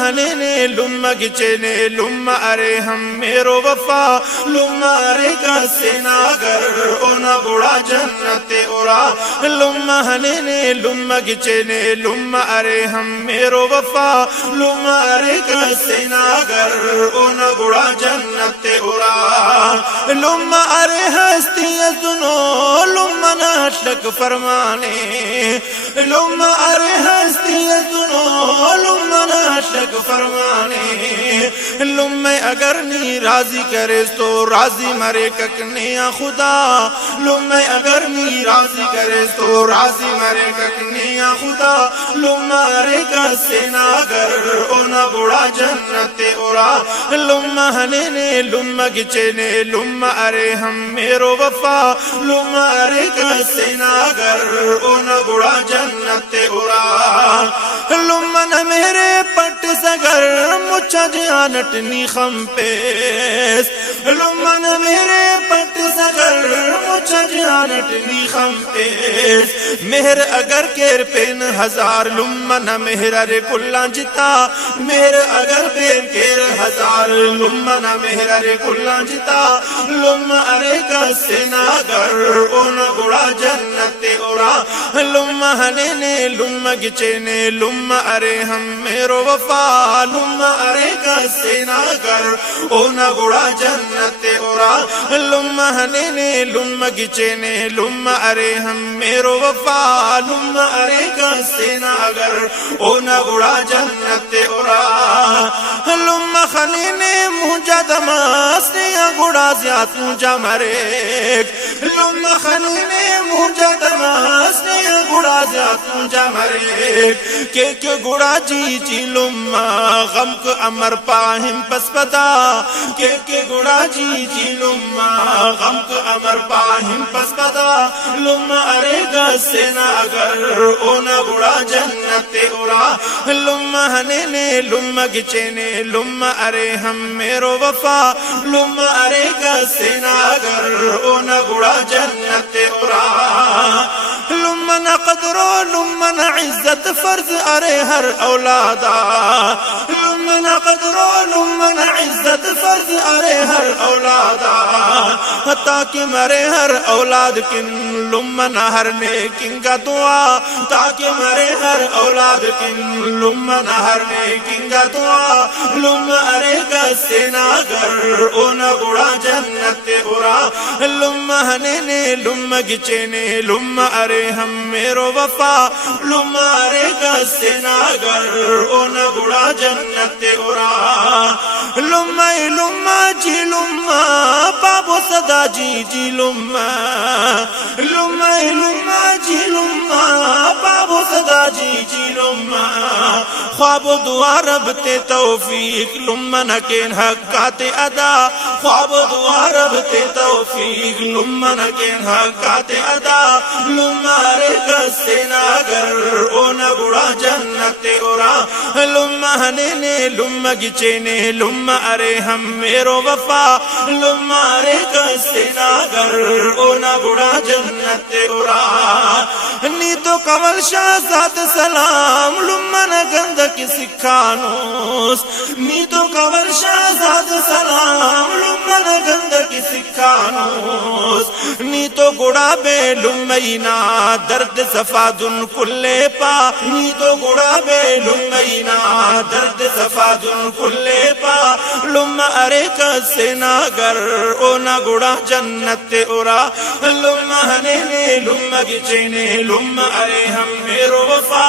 هنيني لما گچنے لما ارے ہم میرو وفا لما ارے کا سیناگر اونا بڑا جنت اورا لما هنيني لما گچنے لما ارے ہم میرو وفا لما ارے کا سیناگر اونا بڑا جنت اورا لما ارے ہستی دنو لما ناشک فرمانے لما ارے ہستی دنو لما ناشک فرمانے لما اگر نی راضی کرے تو راضی مرے ککنیا خدا لما اگر نی راضی کرے تو راضی مرے ککنیا خدا لما ارے کا سیناگر اونا بڑا جنت اورا لما ہنيني لما گچنے لما ارے ہم میرو وفا لما ارے کا سیناگر اونا بڑا جنت اورا لما نہ میرے پٹ سگر مچھا جانٹ نی خم پیس لما نہ میرے پٹ سگر مچھا جانٹ نی خم پیس مہر اگر کیر پین ہزار لما نہ مہر ارے کلا جتا مہر اگر پین کیر ہزار لما نہ مہر ارے کلا جتا لما ارے کا سیناگر اونا بڑا جنت اورا لما ہنيني لما گچنے لما ارے ہم میرو وفا لما ارے کا سیناگر اونا بڑا جنت اورا لما ہنيني لما گچنے لما ارے ہم میرو وفا لما ارے کا سیناگر اونا بڑا جنت اورا لما خنيني مجھا دماسنے گڑا زیاد مجھا مریک لما خنيني مجھا دماسنے گڑا زیاد مجھا مریک کہ گڑا جی لما غم کو امر پاہم پس پتا کہ گڑا جی لما غم کو امر پاہم پس پتا لما ارے گا سیناگر اونا بڑا جنت اورا لما ہنيني لما گچنے لما ارے ہم میرو وفا لما ارے گا سیناگر اونا بڑا جنت اورا لما نہ قدرو لما نہ عزت فرض ارے ہر اولادا لما نہ قدرو لما نہ عزت فرض ارے ہر اولادا تاکہ مرے ہر اولاد کن لما نہ ہر نیکن کا دعا تاکہ مرے ہر اولاد کن لما نہ ہر نیکن کا دعا لما ارے کا سیناگر اونا بڑا جنت اورا لما ہنيني لما گچنے لما ارے ہم میرو وفا لما ارے کا سیناگر اونا بڑا جنت اورا لما جی لما بابو صدا جی لما جی لما بابو صدا جی لما خواب و دعا رب تے توفیق لما نکن حقات ادا خواب و دعا رب تے توفیق لما نکن حقات ادا لما ارے کا سیناگر اونا بڑا جنت اورا لما ہنيني لما گچنے لما ارے ہم میرو وفا لما ارے کا سیناگر اونا بڑا جنت اورا نی تو کمل شاہزاد سلام لما نہ گند کی سکھانوس نی تو کمل شاہزاد سلام لما نہ گند کی سکھانوس نی تو گڑا بے لمینا درد صفا دن کلے پا نی تو گڑا بے لمینا درد صفا دن کلے پا لما ارے کا سیناگر اونا گڑا جنت اورا لما ہنيني لما گچنے لما ارے ہم میرو وفا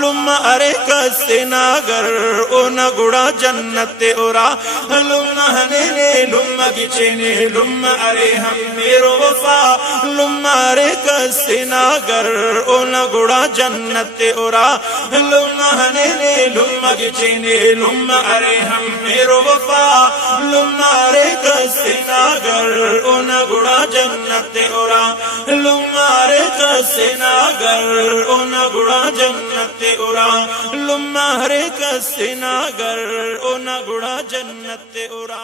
لما ارے کا سیناگر اونا گڑا جنت اورا لما ہنيني لما گچنے لما ارے ہم میرو وفا لما ارے کا سیناگر اونا گڑا جنت اورا لما ہنيني لما گچنے لما ارے ہم میرو وفا لما ارے کا سیناگر اونا گڑا جنت اورا لما ارے کا سیناگر اونا گڑا جنت اورا لما ارے کا سیناگر اونا گڑا جنت اورا